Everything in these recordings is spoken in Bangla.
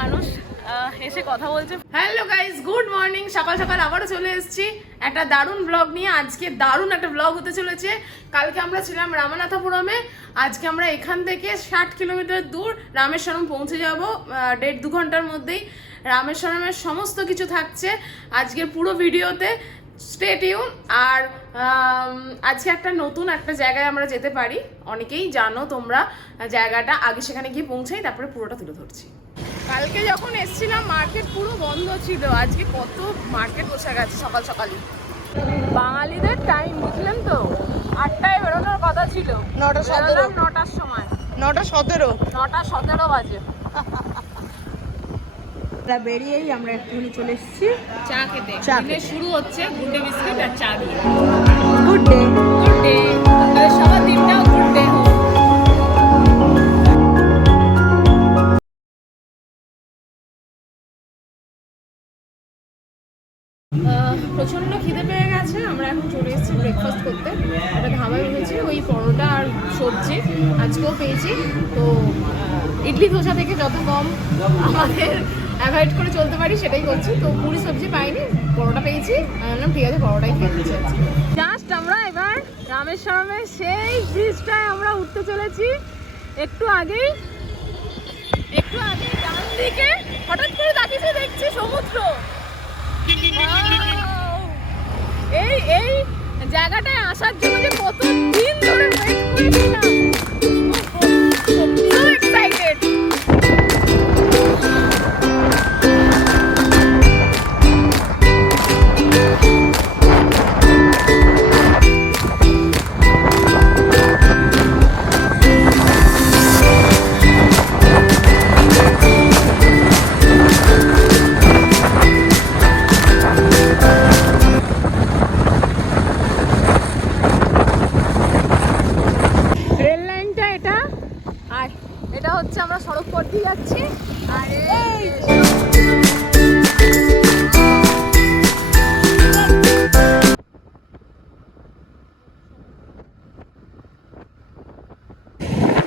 মানুষ এসে কথা বলছে। Hello guys, good morning. সকাল সকাল আবারও চলে এসেছি একটা দারুণ ব্লগ নিয়ে। আজকে দারুণ একটা ব্লগ হতে চলেছে। কালকে আমরা ছিলাম রামানাথপুরমে, আজকে আমরা এখান থেকে 60 কিলোমিটার দূর রামেশ্বরম পৌঁছে যাব 1.5-2 ঘন্টার মধ্যেই। রামেশ্বরমের সমস্ত কিছু থাকছে আজকের পুরো ভিডিওতে, স্টে টিউন। আর আজকে একটা নতুন একটা জায়গায় আমরা যেতে পারি, অনেকেই জানো তোমরা জায়গাটা। আগে সেখানে গিয়ে পৌঁছাই, তারপরে পুরোটা তুলে ধরছি। কালকে যখন এসেছিলাম মার্কেট পুরো বন্ধ ছিল, আজকে কত মার্কেট বসে গেছে সকাল সকালই। বাঙালিদের টাইম বুঝলেন তো, 8টায় বেরোনোর কথা ছিল, 9:17 9টার সময়, 9:17 বাজে। বেরিয়েই আমরা একটুখানি চলে এসেছি চা খেতে। দিনের শুরু হচ্ছে গুড ডে বিস্কিট আর চা দিয়ে। গুড ডে, গুড ডে, সবার দিনটাও গুড ডে হোক। প্রচণ্ড খিদে পেয়ে গেছে, আমরা এখন চলে এসেছি ব্রেকফাস্ট করতে। একটা ধাবায় উঠেছি, ওই পরোটা আর সবজি আজকেও পেয়েছি। তো ইডলি ধোসা থেকে যত কম আমাদের অ্যাভয়েড করে চলতে পারি সেটাই করছি। তো পুরি সবজি পাইনি, পরোটা পেয়েছি, আমি বললাম ঠিক আছে পরোটাই খেয়ে নিচ্ছি আজকে। জাস্ট আমরা এবার রামেশ্বরমের সেই ব্রিজটায় আমরা উঠতে চলেছি। একটু আগেই ডান দিকে হঠাৎ করে তাকিয়ে দেখছি সমুদ্র। এই জায়গাটায় আসার জন্য যে কত দিন ধরে ওয়েট করেছিলাম, সো এক্সাইটেড। এটা হচ্ছে আমরা সড়ক পথ দিয়ে যাচ্ছি। আর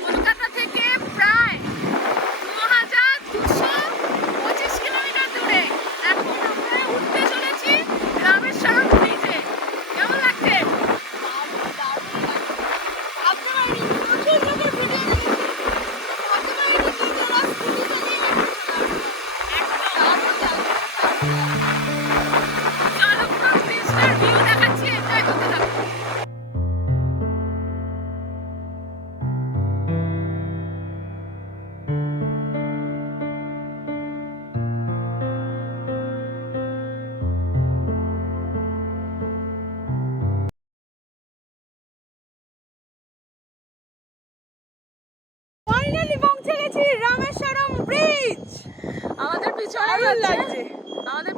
কলকাতা থেকে প্রায় 2225 কিলোমিটার দূরে এখন আমরা উঠতে চলেছি রামেশ্বরম ব্রিজে। কেমন লাগছে? ফাইনালি পৌঁছে গেছি রামেশ্বরম ব্রিজ। আমাদের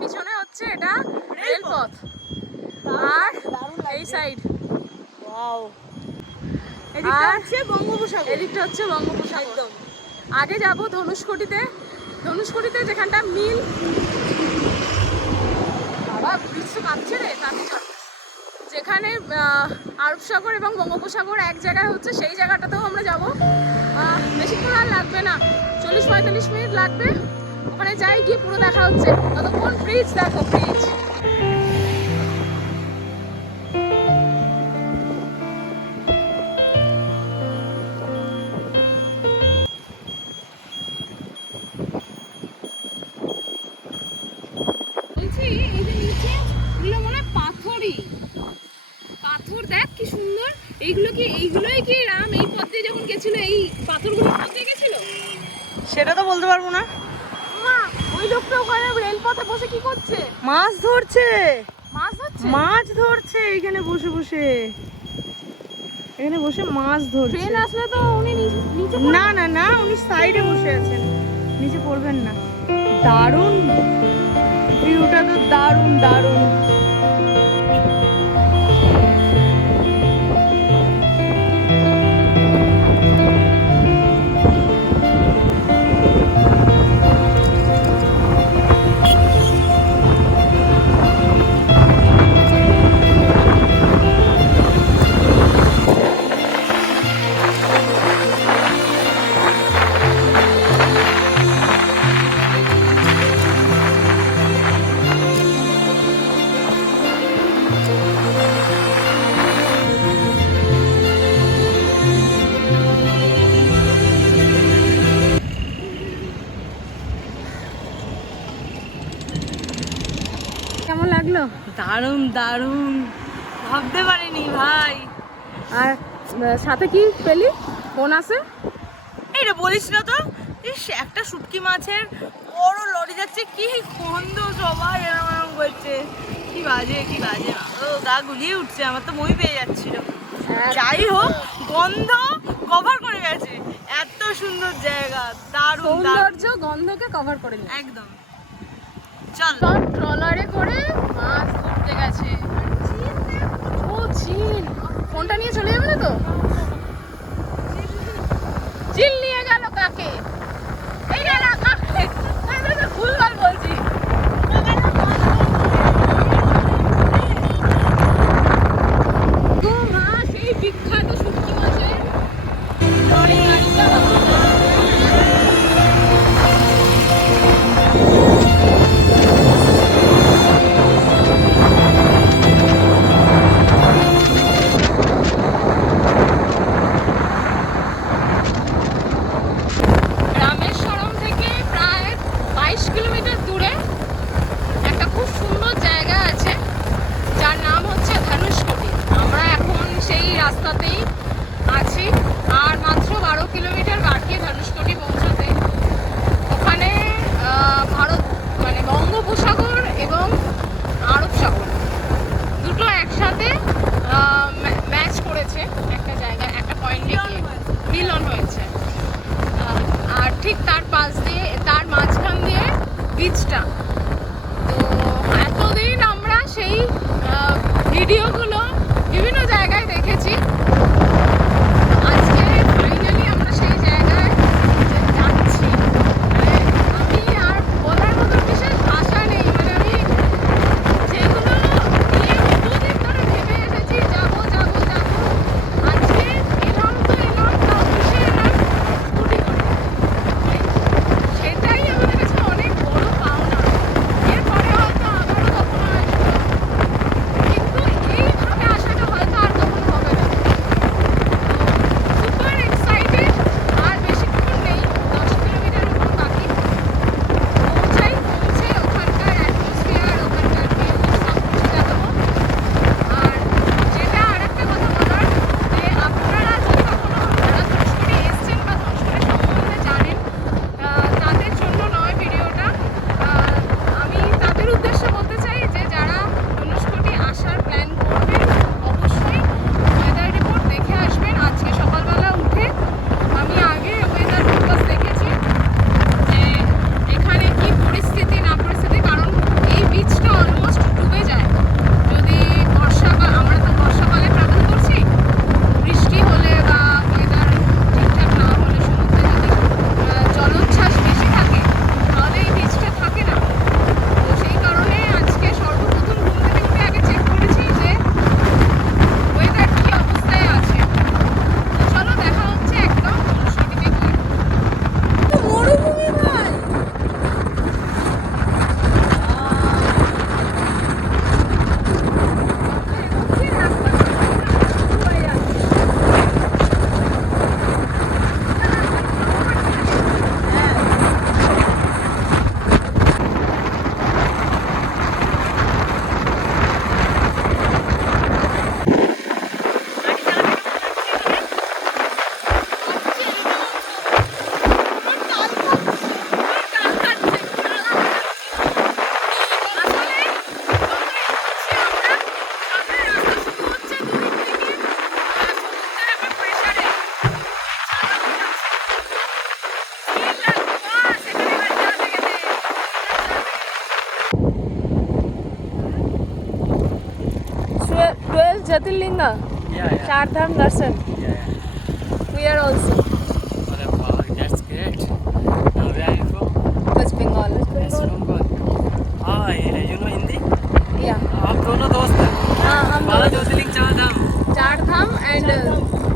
পিছনে হচ্ছে এটা রেলপথ, আর এই সাইড এদিকটা হচ্ছে বঙ্গোপসাগর। আগে যাব ধনুষকোটিতে যেখানটা মিল। বাবা ব্রিজ তো কাঁপছে রে, যেখানে আরব সাগর এবং বঙ্গোপসাগর এক জায়গায় হচ্ছে, সেই জায়গাটাতেও আমরা যাব। বেশিক্ষণ আর লাগবে না, 40-45 মিনিট লাগবে। ওখানে যাই, গিয়ে পুরো দেখা হচ্ছে। ততক্ষণ ব্রিজ দেখো, ব্রিজ। এই যে নিচে এগুলো মনে হয় পাথর, দেখ কি সুন্দর। এইগুলোই কি রাম এই পথ দিয়ে যখন গেছিল, এই পাথরগুলোর মধ্যে গেছিল? সেটা তো বলতে পারবো না। ওই লোকটা ওখানে রেলপথে বসে কি করছে? মাছ ধরছে এখানে বসে মাছ ধরছে। ট্রেন আসলে তো উনি নিচে না উনি সাইডে বসে আছেন, নিচে পড়বেন না। দারুণ ভিউটা তো, দারুণ। দারুণ দারুণ, ভাবতে পারিনি ভাই। আর সাথে কি পেলি বোনাসে? এইটা বলিস না তো, ইস একটা শুটকি মাছের বড় লরি যাচ্ছে, কি গন্ধ, সবাই এরম এরম করছে, কি বাজে কি বাজে, ও গা গুলিয়ে উঠছে, আমার তো মই পেয়ে যাচ্ছিল। যাই হোক, গন্ধ কভার করে গেছে, এত সুন্দর জায়গা, দারুণ সৌন্দর্য গন্ধকে কভার করে নিয়ে একদম। চল ট্রলারে করে মাছ ধরতে গেছে। ও চিল, ফোনটা নিয়ে চলে যাবে না তো? চিল নিয়ে গেল কাকে? এই গেল কাকে? ভুলভাল বলছি। মাছ, এই বিখ্যাত শুটকি মাছের লরি গাড়িটা। রামেশ্বরম থেকে প্রায় 22 কিলোমিটার দূরে একটা খুব সুন্দর জায়গা আছে যার নাম হচ্ছে ধনুষকোটি। আমরা এখন সেই রাস্তাতেই আছি, আর মাত্র 12 কিলোমিটার বাকি ধনুষকোটি পৌঁছাতে। ওখানে ভারত মানে বঙ্গোপসাগর এবং আরব সাগর দুটো একসাথে ম্যাচ করেছে একটা জায়গায়, একটা পয়েন্টে মিলন হয়েছে। আর ঠিক তার পাশ দিয়ে, তার মাঝখান দিয়ে বিচটা। তো এতদিন আমরা সেই ভিডিওগুলো বিভিন্ন জায়গায় দেখেছি, আজকে ফাইনালি আমরা সেই জায়গায় যাচ্ছি। মানে আমি আর বলার মতো বিশেষ ভাষা নেই, মানে আমি যেগুলো নিয়ে বহুদিন ধরে ভেবে এসেছি যাবো যাবো যাবো, আজকে এলাম তো এলাম, তাও কিসে এলাম? স্কুটি করে। সেটাই আমাদের কাছে অনেক বড় পাওনা। এরপরে হয়তো আবারও কখনো আসবো, কিন্তু এইভাবে আসাটা হয়তো আর কখনো হবে না। সুপার এক্সাইটেড, আর বেশিক্ষণ নেই, 10 কিলোমিটার মতো বাকি। পৌঁছে ওখানকার অ্যাটমসফিয়ার, ওখানকার ভিউ সব কিছু দেখাবো। আর যেটা আর একটা কথা বলার, যে আপনারা যদি কখনো যারা ধনুষকোটি এসছেন বা ধনুষকোটি সম্বন্ধে জানেন, তাদের জন্য নয় ভিডিওটা। আমি তাদের উদ্দেশ্যে বলতে চাই যে যারা ধনুষকোটি আসার প্ল্যান করবেন, অবশ্যই ওয়েদার রিপোর্ট দেখে আসবেন। আজকে সকালবেলা উঠে আমি আগে ওয়েদার ফোরকাস্ট দেখেছি যে এখানে কি পরিস্থিতি না পরিস্থিতি, কারণ এই বিচটা অলমোস্ট ডুবে যায় যদি বর্ষাকাল, আমরা তো বর্ষাকালে ট্রাভেল করছি, বৃষ্টি হলে বা ওয়েদার ঠিকঠাক না হলে, সমুদ্রে যদি জলোচ্ছ্বাস বেশি থাকে তাহলে এই বিচটা থাকে না। তো সেই কারণে আজকে সর্বপ্রথম ঘুম থেকে উঠে আগে চেক করেছি যে ওয়েদার কি অবস্থায় আছে। তো চলো দেখা হচ্ছে একদম ধনুষকোটিতে গিয়ে। মরুভূমি ভাই, ज्योतिर्लिंग, चार धाम दर्शन, we are also That's great. Now where are you from? West Bengal. West Bengal. You know Hindi? Yeah. आप दोनों दोस्त हैं? हाँ, हम 12 ज्योतिर्लिंग 4 धाम। चार धाम एंड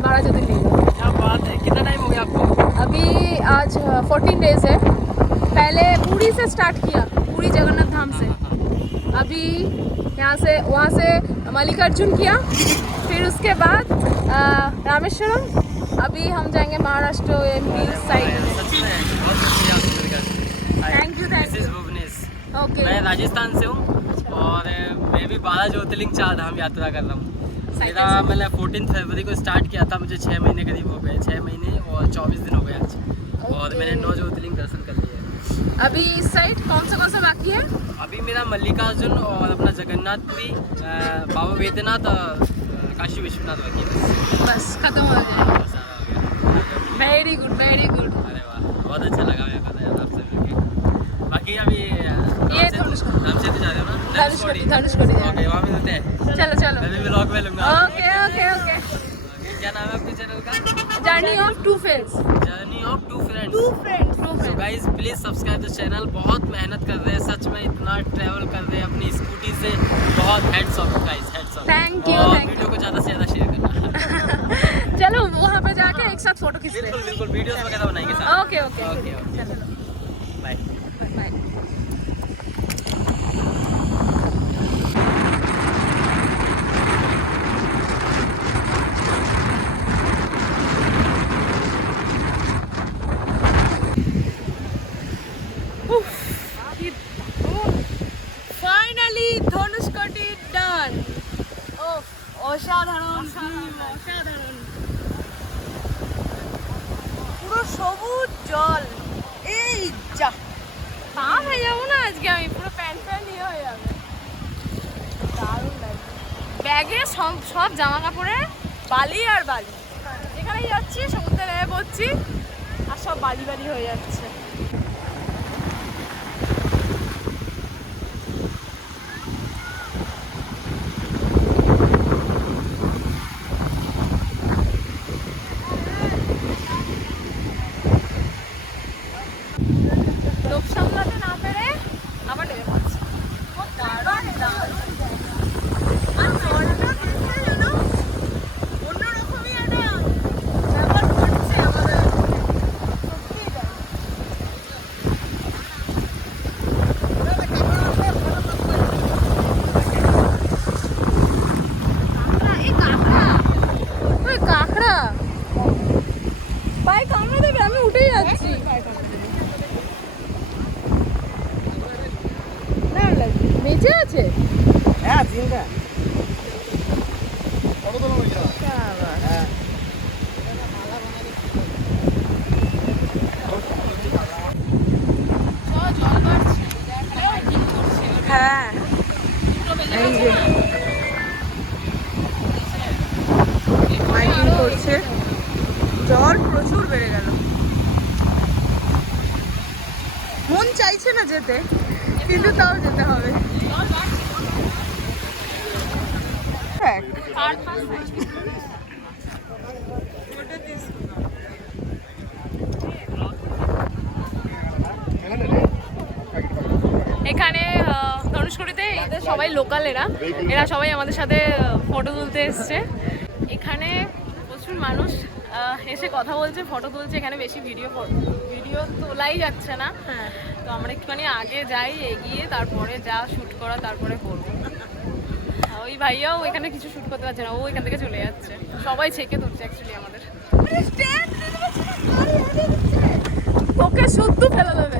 12 ज्योतिर्लिंग। क्या बात है, कितना टाइम हो गया आपको? अभी आज 14 डेज है। पहले पुरी से स्टार्ट किया, पुरी जगन्नाथ धाम से। अभी यहाँ से वहाँ से मल्लिकार्जुन किया, फिर उसके बाद रामेश्वरम, अभी हम जाएंगे महाराष्ट्र MP साइड। सच में बहुत शुक्रिया आपका। Thank you This is Bhuvnesh. Okay. मैं राजस्थान से हूँ और मैं भी 12 ज्योतिर्लिंग 4 धाम यात्रा कर रहा हूँ। मेरा मैंने 14 फरवरी को स्टार्ट किया था, मुझे 6 महीने करीब हो गए, 6 महीने और 24 दिन हो गए आज, और मैंने 9 ज्योतिर्लिंग दर्शन कर लिए। अभी इस साइड कौन सा बाकी है? अभी मेरा मल्लिकार्जुन और अपना जगन्नाथपुरी, बाबा बैद्यनाथ, काशी विश्वनाथ बाकी है। बस खत्म हो जाए। सारा हो गया। Very good very good. अरे वाह, बहुत अच्छा लगा मेरे को यार आपसे मिलके। बाकी अभी ये धनुषकोडी। नाम से तो जा रहे हो ना? धनुषकोडी ओके, वहाँ मिलते हैं। चलो चलो। मैं भी व्लॉग में लूँगा। Okay okay okay. क्या नाम है आपके चैनल का? Journey of two friends. Journey of two friends. Two friends. Guys please subscribe the channel. बहुत मेहनत कर रहे हैं सच में, इतना ट्रैवल कर रहे हैं अपनी स्कूटी से। बहुत heads of guys, heads of. Thank you, और thank वीडियो को ज़्यादा से ज़्यादा शेयर करना। चलो वहाँ पे जाके एक साथ फोटो खींचते हैं। बिल्कुल बिल्कुल, वीडियोस वगैरह बनाएंगे साथ। ओके ओके ओके ओके, चलो बाय। बाय। ফাইনালি ধনুষকোটি ডান। ও অসাধারণ অসাধারণ, পুরো সবুজ জল। এই যা পা হয়ে যাবো না আজকে, আমি পুরো প্যান্ট নিয়ে হয়ে যাবে। দারুণ লাগছে। ব্যাগে সব জামা কাপড়ে বালি আর বালি। যেখানেই যাচ্ছি সমুদ্রে নেমে পড়ছি আর সব বালি বালি হয়ে যাচ্ছে। লোক সামলাতে না পেরে আবার নেমে পড়ছি। দারুণ দারুণ। আর জলটা দেখতে যেন অন্যরকমই একটা ব্যাপার ঘটছে আমাদের। সত্যিই তাই। ওই কাঁকড়া পায়ে কামড়ে দেবে, আমি উঠেই যাচ্ছি। দারুণ লাগছে। বেঁচে আছে? হ্যাঁ, চিন্তা। হ্যাঁ এই যে হাইকিং করছে, জল প্রচুর বেড়ে গেল। মন চাইছে না যেতে, কিন্তু তাও যেতে হবে। এখানে ধনুষকোটিতে এদের সবাই লোকাল, এরা সবাই আমাদের সাথে ফটো তুলতে এসছে। এখানে প্রচুর মানুষ এসে কথা বলছে, ফটো তুলছে। এখানে বেশি ভিডিও তোলাই যাচ্ছে না, তো আমরা একটুখানি আগে যাই, এগিয়ে তারপরে যা শ্যুট করা তারপরে করবো। ওই ভাইয়াও এখানে কিছু শ্যুট করতে পারছে না, ও এখান থেকে চলে যাচ্ছে। সবাই ছেঁকে তুলছে অ্যাকচুয়ালি আমাদের। ওকে শুদ্ধ ফেলে দেবে।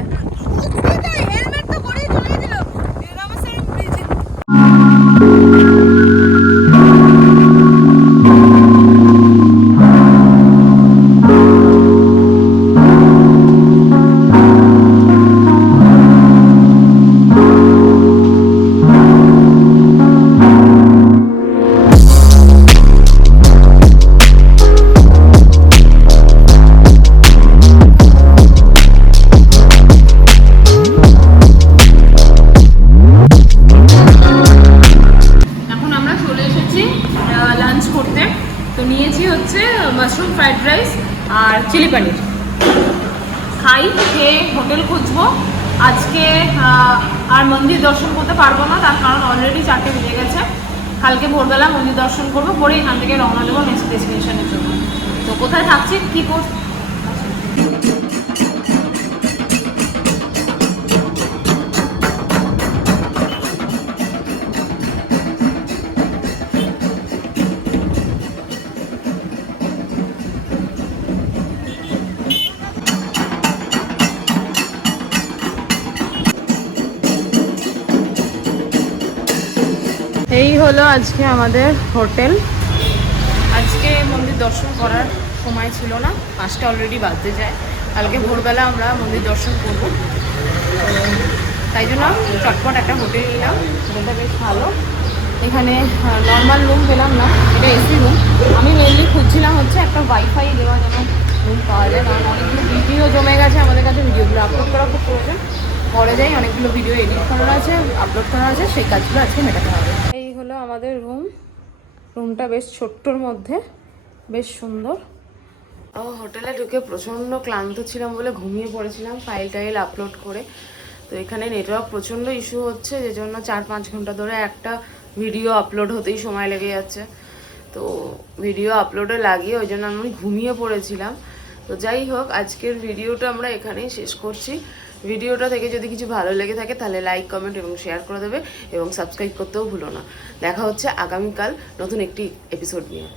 হেলমেট তো করেই চলে দিল। মাশরুম ফ্রাইড রাইস আর চিলি পনির। খাই, খেয়ে হোটেল খুঁজবো। আজকে আর মন্দির দর্শন করতে পারবো না, তার কারণ অলরেডি 4টে বেজে গেছে। কালকে ভোরবেলা মন্দির দর্শন করবো, করে এখান থেকে রওনা দেবো নেক্সট ডেস্টিনেশনের জন্য। তো কোথায় থাকছি, কী করছি, এই হলো আজকে আমাদের হোটেল। আজকে মন্দির দর্শন করার সময় ছিল না, 5টা অলরেডি বাজতে যায়। কালকে ভোরবেলা আমরা মন্দির দর্শন করব, তাই জন্য চটপট একটা হোটেল নিলাম। হোটেলটা বেশ ভালো। এখানে নর্মাল রুম পেলাম না, এটা এসি রুম। আমি মেনলি খুঁজছিলাম হচ্ছে একটা ওয়াইফাই দেওয়া যেন রুম পাওয়া যায়, কারণ অনেকগুলো ভিডিও জমে গেছে আমাদের কাছে, ভিডিওগুলো আপলোড করা খুব প্রয়োজন। পরে যাই অনেকগুলো ভিডিও এডিট করার আছে, আপলোড করার আছে, সেই কাজগুলো আজকে মেটাতে হবে। এই হলো আমাদের রুম। রুমটা বেশ ছোট্টর মধ্যে, বেশ সুন্দর। হোটেলে ঢুকে প্রচণ্ড ক্লান্ত ছিলাম বলে ঘুমিয়ে পড়েছিলাম ফাইল টাইল আপলোড করে। তো এখানে নেটওয়ার্ক প্রচণ্ড ইস্যু হচ্ছে, যে জন্য 4-5 ঘন্টা ধরে একটা ভিডিও আপলোড হতেই সময় লেগে যাচ্ছে। তো ভিডিও আপলোডে লাগিয়ে ওই জন্য আমি ঘুমিয়ে পড়েছিলাম। তো যাই হোক, আজকের ভিডিওটা আমরা এখানেই শেষ করছি। ভিডিওটা থেকে যদি কিছু ভালো লেগে থাকে তাহলে লাইক, কমেন্ট এবং শেয়ার করে দেবে, এবং সাবস্ক্রাইব করতেও ভুলো না। দেখা হচ্ছে আগামীকাল নতুন একটি এপিসোড নিয়ে।